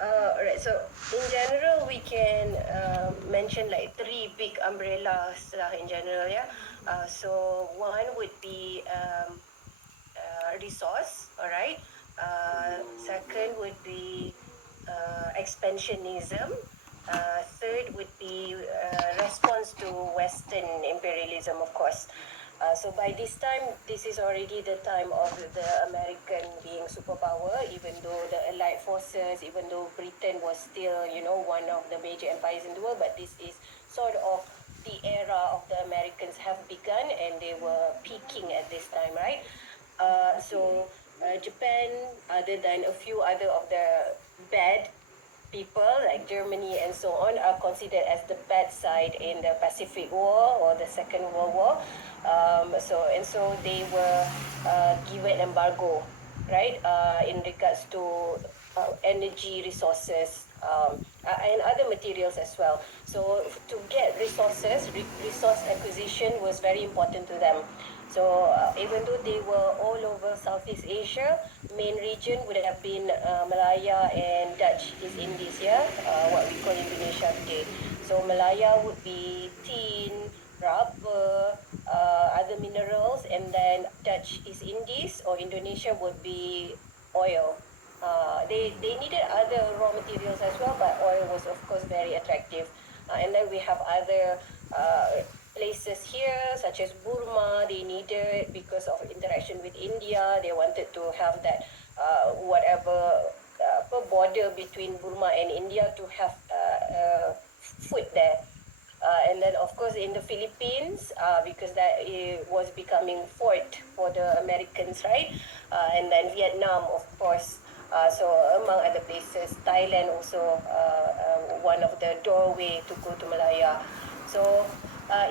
Alright, so in general, we can mention like three big umbrellas in general, yeah. So one would be resource, all right. Second would be expansionism. Third would be response to Western imperialism, of course. So by this time, this is already the time of the American being superpower, even though the Allied forces, even though Britain was still, one of the major empires in the world, but this is sort of the era of the Americans have begun and they were peaking at this time, right? Japan, other than a few other of the bad people like Germany and so on, are considered as the bad side in the Pacific War or the Second World War. So they were given embargo, right, in regards to energy resources and other materials as well. So to get resources, resource acquisition was very important to them. So even though they were all over Southeast Asia, main region would have been Malaya and Dutch East Indies, yeah, what we call Indonesia today. So Malaya would be tin, rubber, other minerals, and then Dutch East Indies or Indonesia would be oil. They needed other raw materials as well, but oil was of course very attractive. And then we have other places here, such as Burma. They needed, because of interaction with India, they wanted to have that whatever border between Burma and India to have food there. And then, of course, in the Philippines, because that was becoming fort for the Americans, right? And then Vietnam, of course. So among other places, Thailand also one of the doorway to go to Malaya. So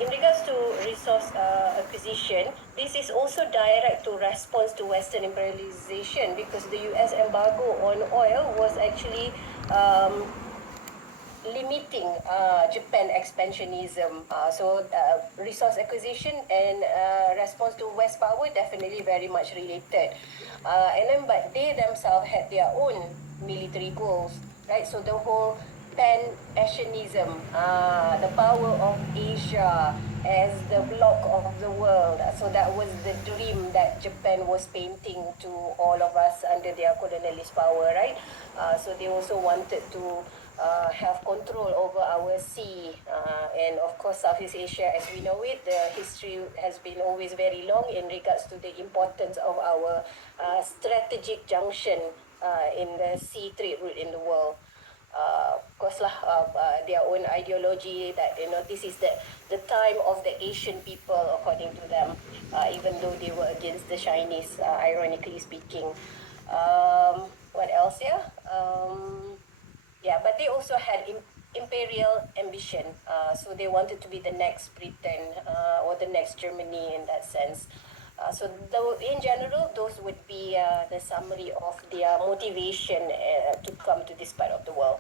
in regards to resource acquisition, this is also direct to response to Western imperialization because the U.S. embargo on oil was actually limiting Japan expansionism. Resource acquisition and response to West power definitely very much related. But they themselves had their own military goals, right? So the whole Pan-Asianism, the power of Asia as the block of the world. So that was the dream that Japan was painting to all of us under their colonialist power, right? So they also wanted to have control over our sea. And of course, Southeast Asia, as we know it, the history has been always very long in regards to the importance of our strategic junction in the sea trade route in the world. Of course lah, their own ideology that this is the time of the Asian people according to them, even though they were against the Chinese, ironically speaking. What else? Yeah, but they also had imperial ambition. So they wanted to be the next Britain or the next Germany in that sense. In general, those would be the summary of their motivation to come to this part of the world.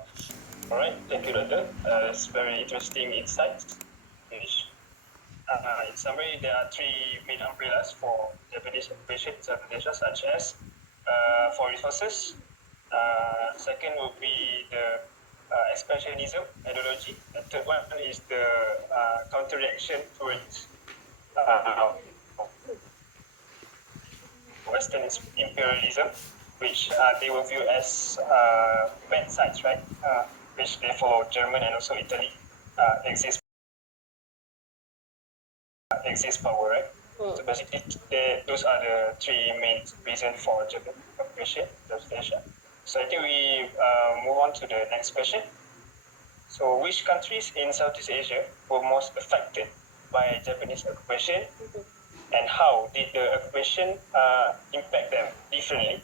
All right, thank you, Doctor. It's very interesting insights. Which, in summary, there are three main umbrellas for Japanese occupation in South Asia, such as for resources. Second would be the expansionism ideology. The third one is the counter-reaction towards Western imperialism, which they will view as bad sides, right? Which they follow German and also Italy exist power, right? So basically, those are the three main reasons for Japan occupation of Asia. So I think we move on to the next question. So which countries in Southeast Asia were most affected by Japanese occupation, and how did the occupation impact them differently?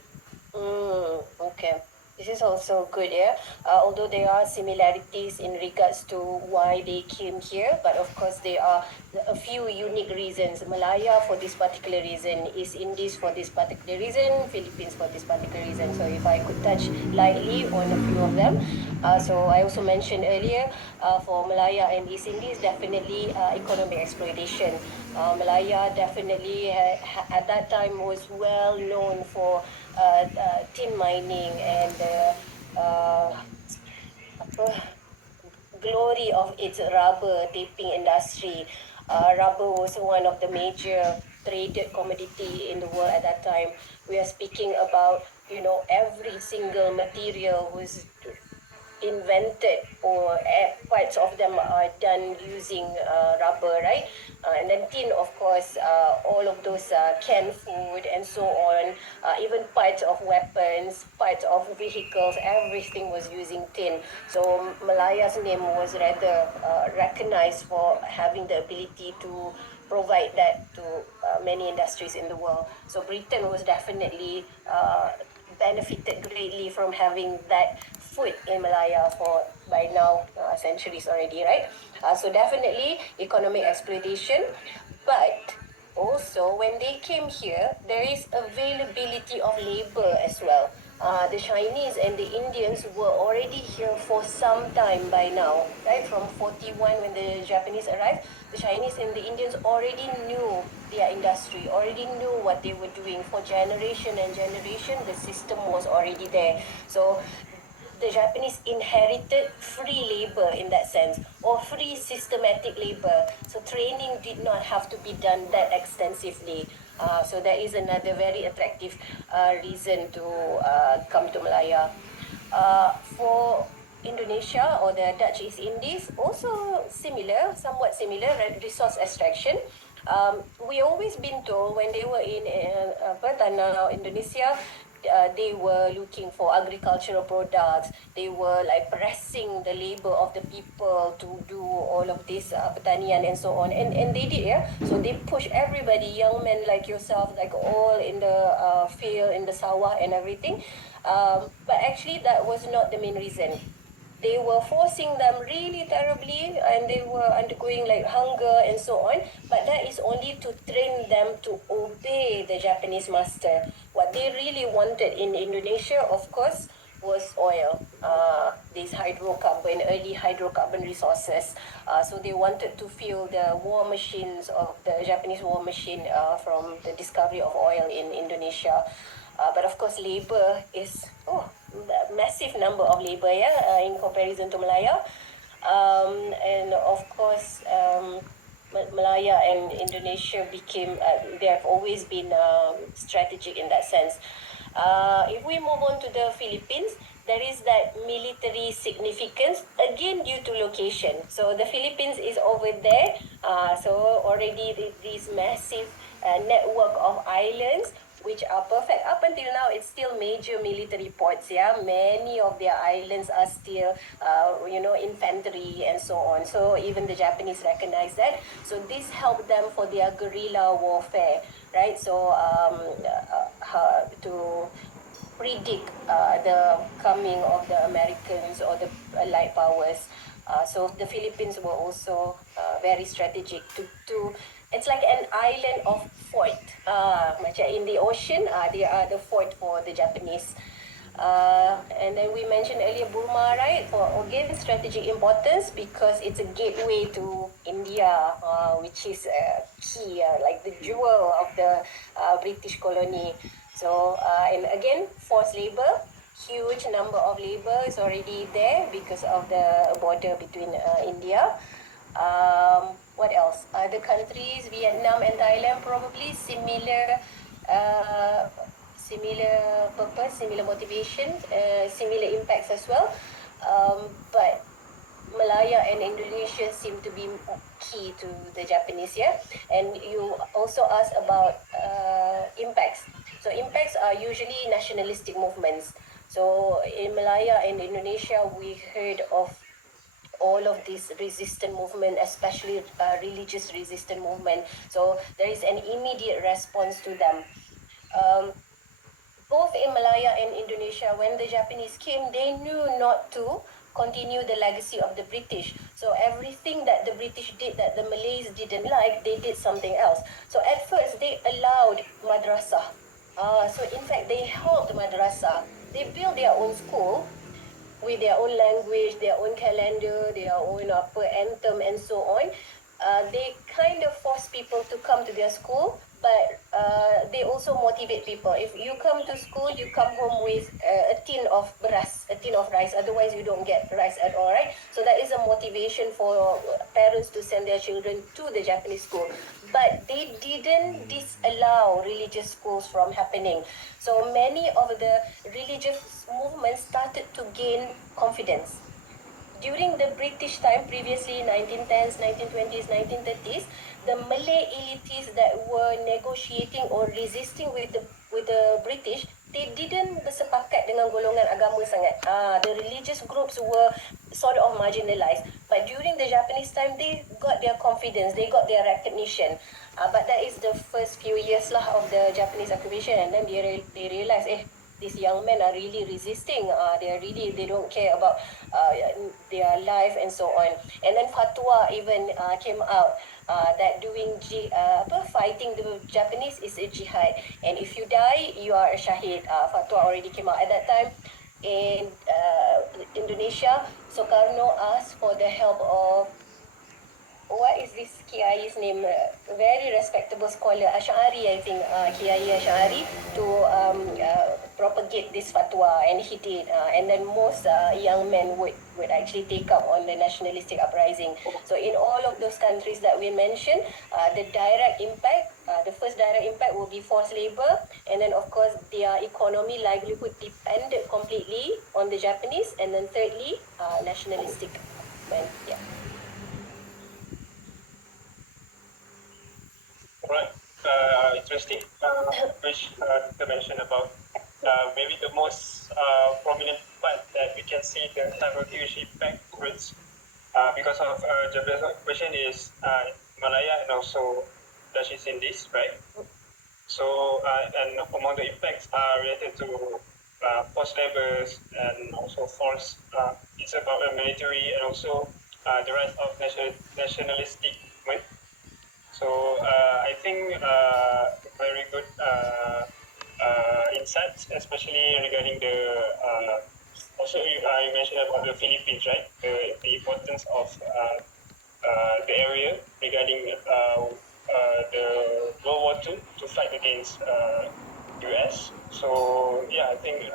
Okay. This is also good, yeah. Although there are similarities in regards to why they came here, but of course there are a few unique reasons. Malaya for this particular reason, East Indies for this particular reason, Philippines for this particular reason. So if I could touch lightly on a few of them. So I also mentioned earlier, for Malaya and East Indies, definitely economic exploitation. Malaya definitely at that time was well known for tin mining and apa glory of its rubber taping industry. Rubber was one of the major traded commodity in the world at that time. We are speaking about, every single material was invented, or parts of them are done using rubber, right? And then tin, of course, all of those canned food and so on, even parts of weapons, parts of vehicles, everything was using tin. So Malaya's name was rather recognized for having the ability to provide that to many industries in the world. So Britain was definitely benefited greatly from having that food in Malaya for by now centuries already, right? So definitely economic exploitation, but also when they came here, there is availability of labor as well. The Chinese and the Indians were already here for some time by now, right? From 41 when the Japanese arrived, the Chinese and the Indians already knew their industry, already knew what they were doing for generation and generation. The system was already there. So the Japanese inherited free labor in that sense, or free systematic labor. So training did not have to be done that extensively. So that is another very attractive reason to come to Malaya. For Indonesia or the Dutch East Indies, also similar, somewhat similar, resource extraction. We always been told when they were in tanah Indonesia, they were looking for agricultural products. They were like pressing the labor of the people to do all of this pertanian and so on. And they did, yeah. So they push everybody, young men like yourself, like all in the field, in the sawah and everything. But actually, that was not the main reason. They were forcing them really terribly, and they were undergoing like hunger and so on, but that is only to train them to obey the Japanese master. What they really wanted in Indonesia, of course, was oil, these hydrocarbon, early hydrocarbon resources. So they wanted to fuel the war machines of the Japanese war machine from the discovery of oil in Indonesia. But of course, labor is a massive number of labor, yeah, in comparison to Malaya. And of course, Malaya and Indonesia became, they have always been strategic in that sense. If we move on to the Philippines, there is that military significance, again due to location. So the Philippines is over there. So already this massive network of islands which are perfect. Up until now, it's still major military ports. Yeah, many of their islands are still, infantry and so on. So even the Japanese recognize that. So this helped them for their guerrilla warfare, right? So to predict the coming of the Americans or the Allied powers. So the Philippines were also very strategic to it's like an island of fort. Macam in the ocean, they are the fort for the Japanese. And then we mentioned earlier Burma, right? For again strategic importance because it's a gateway to India, which is key, like the jewel of the British colony. So and again, forced labor, huge number of labor is already there because of the border between India. What else? Other countries, Vietnam and Thailand, probably uh, similar purpose, similar motivation, similar impacts as well. But Malaya and Indonesia seem to be key to the Japanese, yeah. And you also asked about impacts. So impacts are usually nationalistic movements. So in Malaya and Indonesia, we heard of all of this resistant movement, especially religious resistant movement. So there is an immediate response to them. Um, Both in Malaya and Indonesia, when the Japanese came, they knew not to continue the legacy of the British. So everything that the British did that the Malays didn't like, they did something else. So at first, they allowed madrasah. So in fact, they helped madrasah. They built their own school with their own language, their own calendar, their own anthem, and so on. They kind of force people to come to their school, but they they also motivate people. If you come to school, you come home with a tin of beras, a tin of rice. Otherwise, you don't get rice at all, right? So that is a motivation for parents to send their children to the Japanese school. But they didn't disallow religious schools from happening. So many of the religious movements started to gain confidence. During the British time, previously 1910s, 1920s, 1930s, the Malay elites that were negotiating or resisting with the British, they didn't bersepakat dengan golongan agama sangat. The religious groups were sort of marginalized. But during the Japanese time, they got their confidence, they got their recognition. But that is the first few years lah of the Japanese occupation, and then they realized, these young men are really resisting. They don't care about their life and so on. And then fatwa even came out that fighting the Japanese is a jihad, and if you die, you are a shahid. Fatwa already came out at that time. In Indonesia, Soekarno asked for the help of, what is this Kiai's name? Very respectable scholar, Ash'ari, I think, Kiai Ash'ari, to propagate this fatwa, and he did. And then most young men would actually take up on the nationalistic uprising. So in all of those countries that we mentioned, the direct impact, the first direct impact will be forced labor, and then of course their economy, livelihood depended completely on the Japanese, and then thirdly, nationalistic. Yeah. Right. Interesting. Which you mentioned about maybe the most prominent part that we can see the have a huge impact towards because of Japanese occupation is Malaya and also Dutch East Indies, right? So and among the impacts are related to forced labors and also forced. It's about the military and also the rise of nationalistic movement. So I think very good insights, especially regarding the also you mentioned about the Philippines, right? The importance of the area regarding the World War II to fight against US. So yeah, I think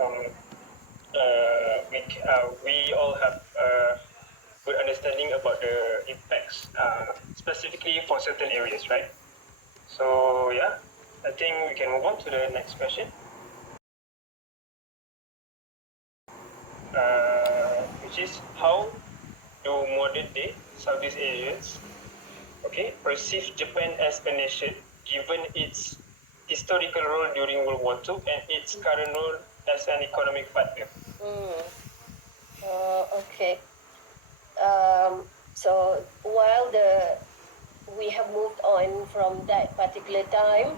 we all have good understanding about the impacts, specifically for certain areas, right? So yeah, I think we can move on to the next question. Which is how do modern day Southeast Asians perceive Japan as a nation given its historical role during World War II and its current role as an economic partner? Okay. So while we have moved on from that particular time,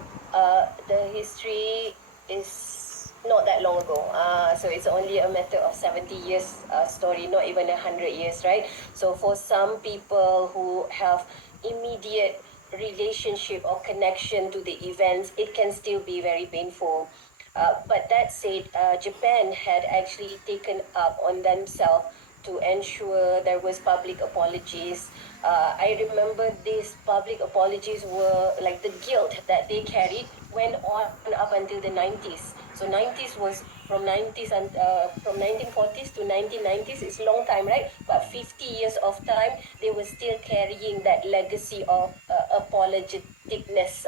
the history is not that long ago. So it's only a matter of 70 years story, not even 100 years, right? So for some people who have immediate relationship or connection to the events, it can still be very painful. But that said, Japan had actually taken up on themselves to ensure there was public apologies. I remember these public apologies were like the guilt that they carried went on up until the 90s. So 90s was from 1940s to 1990s. It's a long time, right? But 50 years of time, they were still carrying that legacy of apologeticness.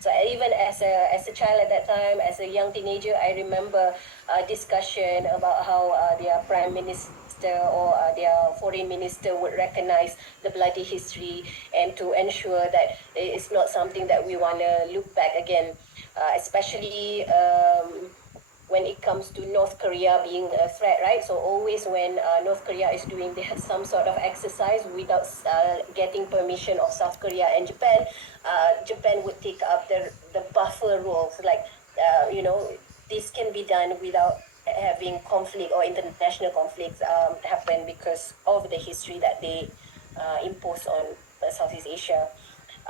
So even as a child at that time, as a young teenager, I remember a discussion about how their prime minister or their foreign minister would recognize the bloody history and to ensure that it's not something that we want to look back again, especially when it comes to North Korea being a threat, right? So always when North Korea is doing some sort of exercise without getting permission of South Korea and Japan, Japan would take up the buffer roles, like this can be done without having conflict or international conflicts happen because of the history that they impose on Southeast Asia.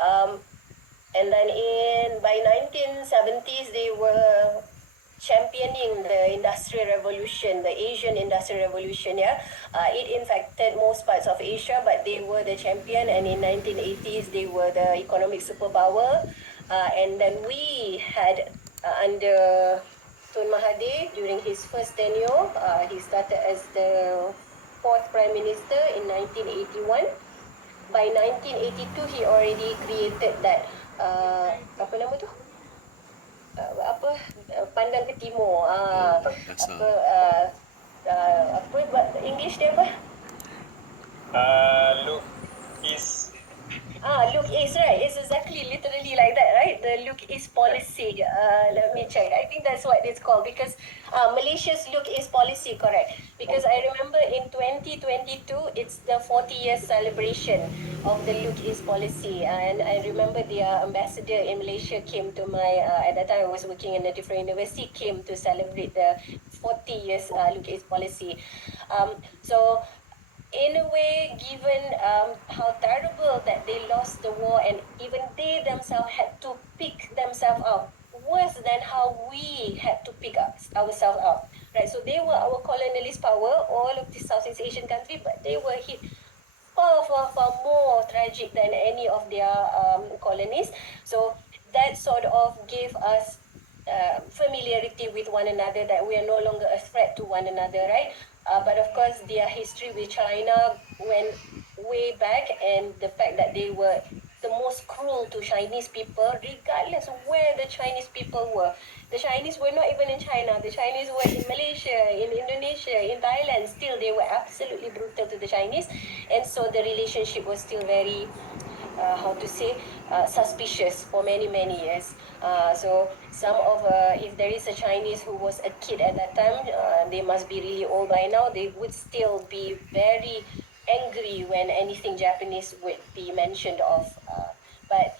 And then by 1970s, they were championing the Industrial Revolution, the Asian Industrial Revolution. Yeah, it infected most parts of Asia, but they were the champion. And in 1980s, they were the economic superpower. And then we had under Tun Mahathir during his first tenure. He started as the fourth Prime Minister in 1981. By 1982, he already created that, apa nama tu? Apa pandang ke timur, apa apa English dia apa? Look is Look East, right? It's exactly literally like that, right? The Look East policy. Let me check. I think that's what it's called because Malaysia's Look East policy, correct? Because I remember in 2022, it's the 40 years celebration of the Look East policy. And I remember their ambassador in Malaysia came to my, at that time I was working in a different university, came to celebrate the 40 years Look East policy. So in a way, given how terrible that they lost the war and even they themselves had to pick themselves up, worse than how we had to pick up ourselves up, right? So they were our colonialist power, all of the Southeast Asian country, but they were hit far, far, far more tragic than any of their colonies. So that sort of gave us familiarity with one another, that we are no longer a threat to one another, right? But of course, their history with China went way back, and the fact that they were the most cruel to Chinese people, regardless of where the Chinese people were. The Chinese were not even in China. The Chinese were in Malaysia, in Indonesia, in Thailand. Still, they were absolutely brutal to the Chinese. And so the relationship was still very, how to say, suspicious for many, many years. So some of, if there is a Chinese who was a kid at that time, they must be really old by now. They would still be very angry when anything Japanese would be mentioned of. But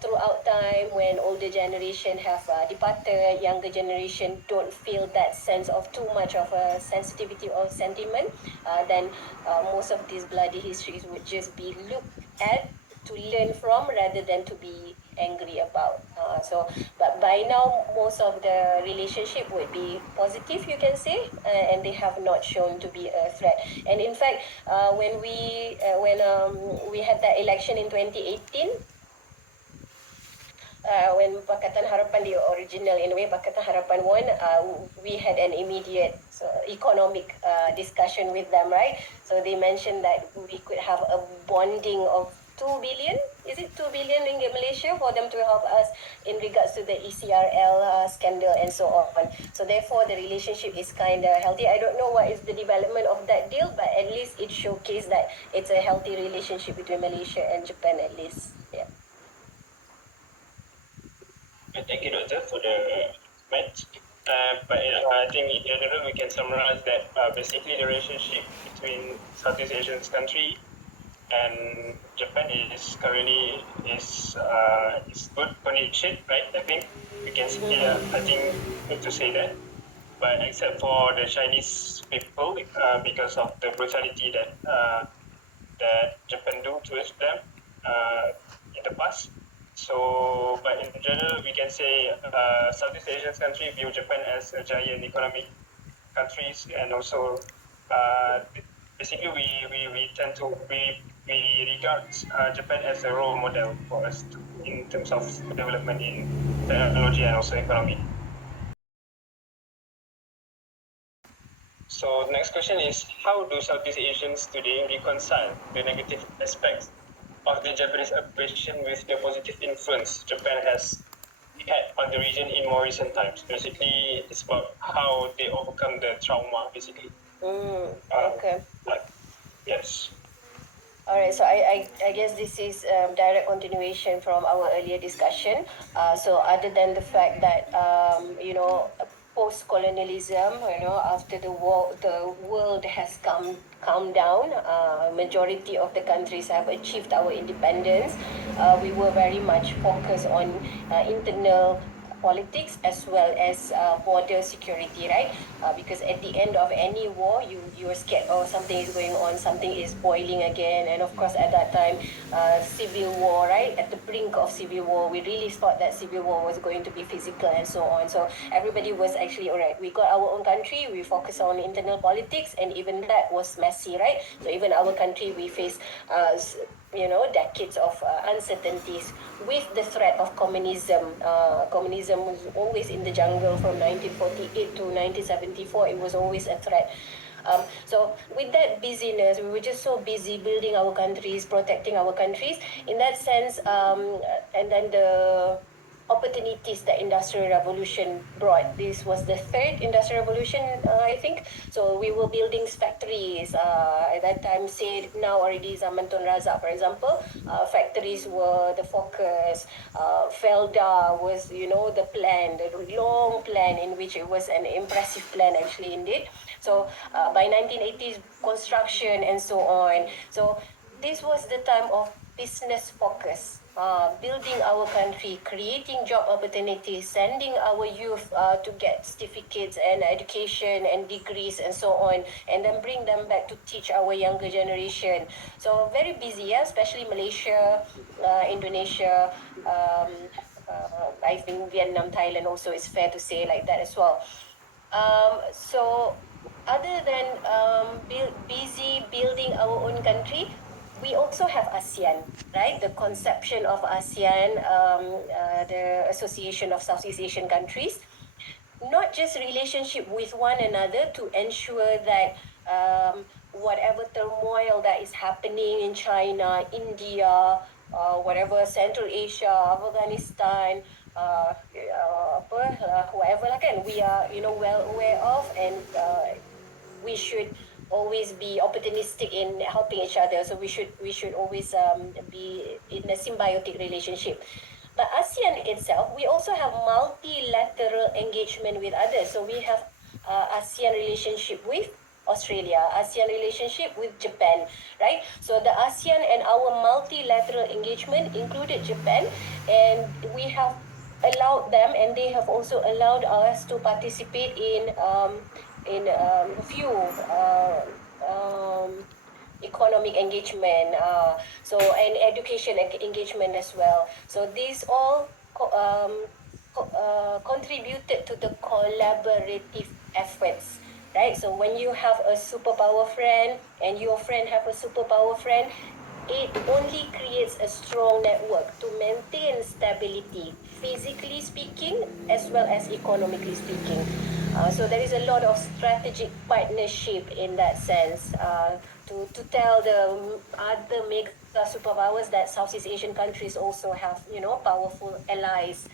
throughout time, when older generation have departed, younger generation don't feel that sense of too much of a sensitivity or sentiment, then most of these bloody histories would just be looked at to learn from rather than to be angry about. But by now, most of the relationship would be positive, you can say, and they have not shown to be a threat. And in fact, when we had that election in 2018, when Pakatan Harapan, the original in a way, Pakatan Harapan won, we had an immediate economic discussion with them, right? So they mentioned that we could have a bonding of 2 billion, is it 2 billion ringgit Malaysia, for them to help us in regards to the ECRL scandal and so on. So therefore, the relationship is kind of healthy. I don't know what is the development of that deal, but at least it showcased that it's a healthy relationship between Malaysia and Japan, at least. Yeah. Thank you, Doctor, for the comment. But I think in general we can summarize that basically the relationship between Southeast Asian country and Japan is currently is good condition, right? I think we can say, I think good to say that. But except for the Chinese people, because of the brutality that Japan do towards them in the past. So, but in general, we can say Southeast Asian country view Japan as a giant economic countries, and also basically we tend to we regard Japan as a role model for us in terms of development in technology and also economy. So the next question is, how do Southeast Asians today reconcile the negative aspects of the Japanese occupation with the positive influence Japan has had on the region in more recent times? Basically, it's about how they overcome the trauma, basically. Okay. Yes. All right, so I guess this is direct continuation from our earlier discussion. So other than the fact that post-colonialism, after the war, the world has calmed down. Majority of the countries have achieved our independence. We were very much focused on internal politics as well as border security, right? Because at the end of any war, you're scared, oh, something is going on, something is boiling again. And of course, at that time, civil war, right? At the brink of civil war, we really thought that civil war was going to be physical and so on. So everybody was actually, all right, we got our own country, we focus on internal politics, and even that was messy, right? So even our country, we faced decades of uncertainties with the threat of communism. Communism was always in the jungle from 1948 to 1974. It was always a threat. So with that busyness, we were just so busy building our countries, protecting our countries. In that sense, and then the opportunities that industrial revolution brought. This was the third industrial revolution, I think. So we were building factories. At that time, say now already Zaman Tun Razak, for example, factories were the focus. Felda was, the plan, the long plan in which it was an impressive plan actually indeed. So by 1980s, construction and so on. So this was the time of business focus, building our country, creating job opportunities, sending our youth to get certificates and education and degrees and so on, and then bring them back to teach our younger generation. So very busy, yeah, especially Malaysia, Indonesia, I think Vietnam, Thailand also is fair to say like that as well. So other than busy building our own country, we also have ASEAN, right? The conception of ASEAN, the Association of Southeast Asian Countries, not just relationship with one another to ensure that whatever turmoil that is happening in China, India, whatever Central Asia, Afghanistan, whatever lah kan, we are well aware of, and we should always be opportunistic in helping each other. So we should always be in a symbiotic relationship. But ASEAN itself, we also have multilateral engagement with others. So we have ASEAN relationship with Australia, ASEAN relationship with Japan, right? So the ASEAN and our multilateral engagement included Japan, and we have allowed them, and they have also allowed us to participate in few economic engagement, and education engagement as well. So these all contributed to the collaborative efforts, right? So when you have a superpower friend and your friend have a superpower friend, it only creates a strong network to maintain stability, physically speaking, as well as economically speaking. So there is a lot of strategic partnership in that sense, to tell the other mega superpowers that Southeast Asian countries also have, powerful allies.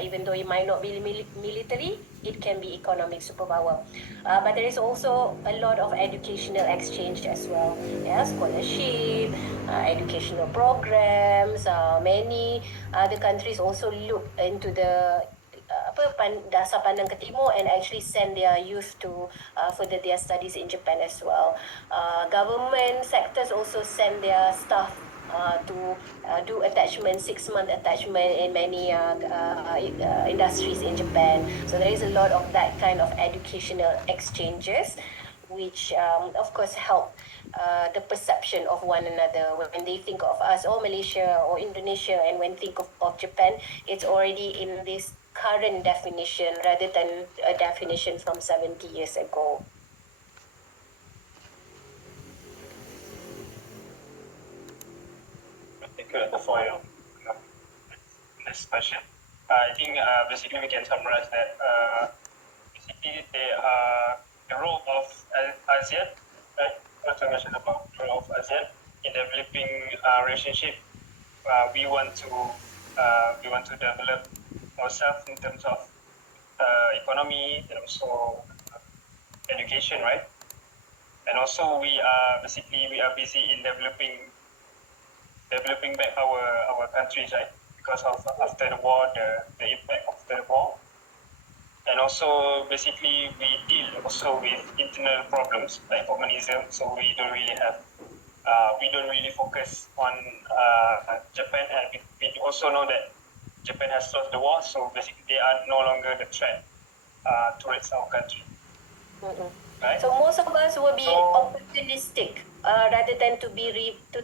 Even though it might not be military, it can be economic superpower. But there is also a lot of educational exchange as well. Yeah, scholarship, educational programs. Many other countries also look into the dasar pandang ke timur and actually send their youth to further their studies in Japan as well. Government sectors also send their staff to do attachment, 6-month attachment in many industries in Japan. So there is a lot of that kind of educational exchanges, which of course help the perception of one another when they think of us or Malaysia or Indonesia, and when think of Japan, it's already in this current definition rather than a definition from 70 years ago. Thank you for your next question. I think basically we can summarize that basically the role of ASEAN, right? What you mentioned about the role of ASEAN in developing relationship. We want to develop ourselves in terms of economy and also education, right? And also we are busy in developing back our countries, right? Because of after the war, the impact after the war. And also basically we deal also with internal problems like communism, so we don't really focus on Japan, and we also know that Japan has lost the war, so basically they are no longer the threat towards our country. Right? So most of us will be opportunistic rather than to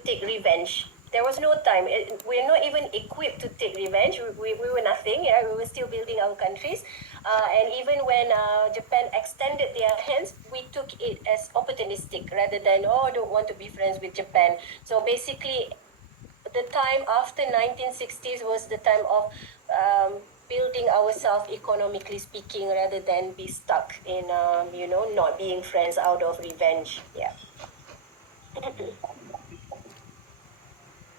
take revenge. There was no time. We're not even equipped to take revenge. We were nothing. Yeah, we were still building our countries. And even when Japan extended their hands, we took it as opportunistic rather than, I don't want to be friends with Japan. So basically, the time after 1960s was the time of building ourselves economically speaking, rather than be stuck in not being friends out of revenge. Yeah.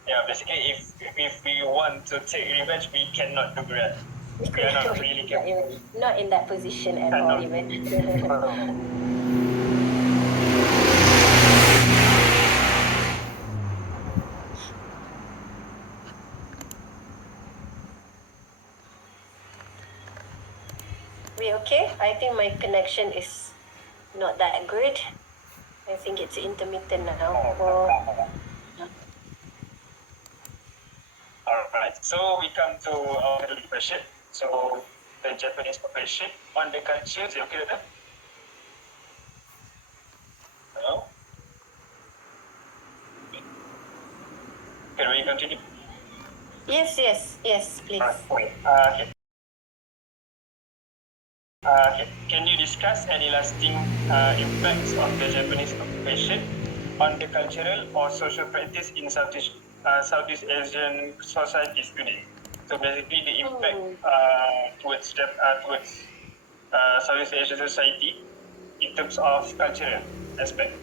Yeah, basically, if we want to take revenge, we cannot do that. We are not really capable. Not in that position at all, Cannot. even. We okay? I think my connection is not that good. I think it's intermittent now. Alright, so we come to our question. So the Japanese population on the culture, is it okay with that? Hello? Can we continue? Yes, please. Okay. Okay. Can you discuss any lasting impacts of the Japanese occupation on the cultural or social practice in Southeast Asian societies today? So basically, the impact towards Southeast Asian society in terms of cultural aspect.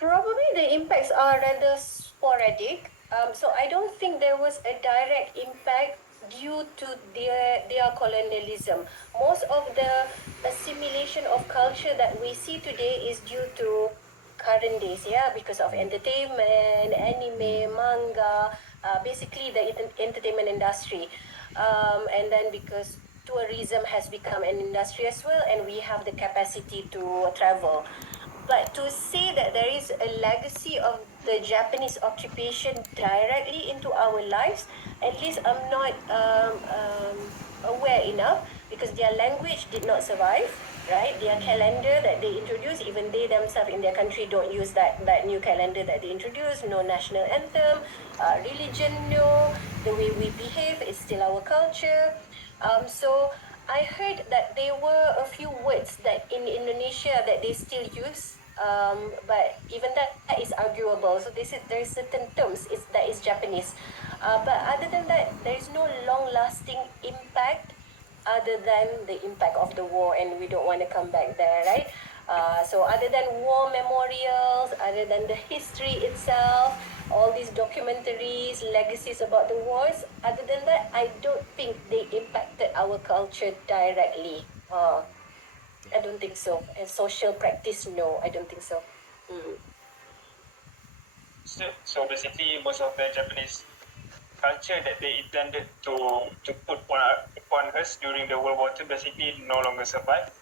Probably the impacts are rather sporadic. So I don't think there was a direct impact due to their colonialism. Most of the assimilation of culture that we see today is due to current days, yeah, because of entertainment, anime, manga, basically the entertainment industry. And then because tourism has become an industry as well, and we have the capacity to travel. But to say that there is a legacy of the Japanese occupation directly into our lives, at least I'm not aware enough, because their language did not survive, right? Their calendar that they introduced, even they themselves in their country don't use that new calendar that they introduced. No national anthem, religion, no. The way we behave is still our culture. So I heard that there were a few words that in Indonesia that they still use, but even that is arguable. So they said there is certain terms that is Japanese, but other than that, there is no long-lasting impact other than the impact of the war, and we don't want to come back there, right? So other than war memorials, other than the history itself, all these documentaries, legacies about the wars, other than that, I don't think they impacted our culture directly. I don't think so. And social practice, no, I don't think so. So basically, most of the Japanese culture that they intended to put upon us during the World War II basically no longer survive.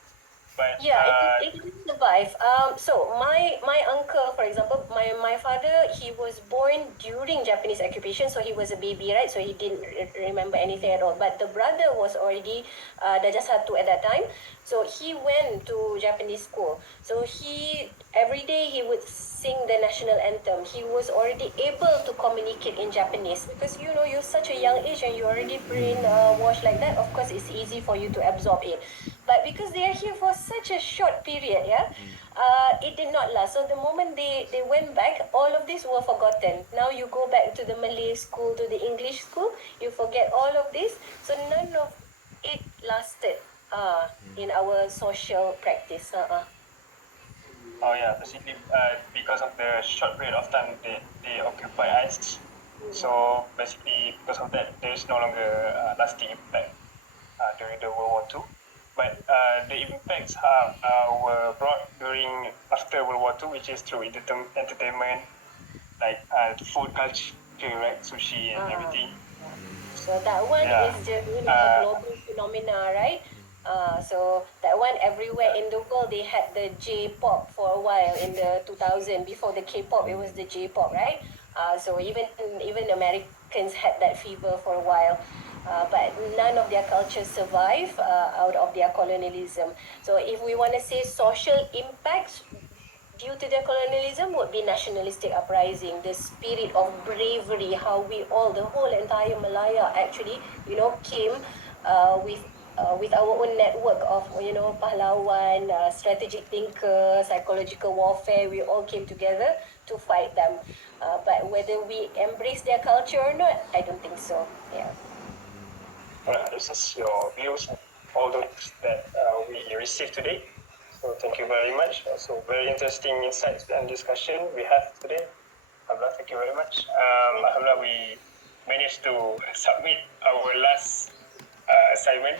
But Yeah, it didn't survive. So my uncle, for example, my father, he was born during Japanese occupation, so he was a baby, right? So he didn't remember anything at all. But the brother was already Darjah Satu at that time, so he went to Japanese school. So every day he would sing the national anthem. He was already able to communicate in Japanese, because you're such a young age and you already brain washed like that. Of course, it's easy for you to absorb it. But because they are here for such a short period, yeah, it did not last. So the moment they went back, all of this were forgotten. Now you go back to the Malay school, to the English school, you forget all of this. So none of it lasted in our social practice. oh yeah, basically because of the short period of time they occupy us. So basically because of that, there is no longer lasting impact during the World War II. But the impacts were brought during after World War II, which is through entertainment, like food culture, right, sushi and everything. So that one Yeah. is just a global phenomena, right? So that one everywhere in the world, they had the J-pop for a while in the 2000. Before the K-pop, it was the J-pop, right? So even Americans had that fever for a while. But none of their cultures survive out of their colonialism. So if we want to say social impacts due to their colonialism, would be nationalistic uprising, the spirit of bravery, how the whole entire Malaya actually, came with with our own network of pahlawan, strategic thinker, psychological warfare, we all came together to fight them. But whether we embrace their culture or not, I don't think so. Yeah. This is your views and all those that we received today. So thank you very much. Also very interesting insights and discussion we have today. Alhamdulillah, thank you very much. Alhamdulillah, we managed to submit our last assignment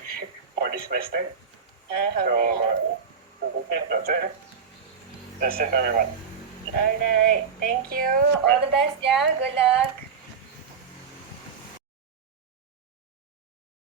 for this semester. So, okay, Doctor. That's it, everyone. All right. Thank you. All the best. Yeah. Good luck.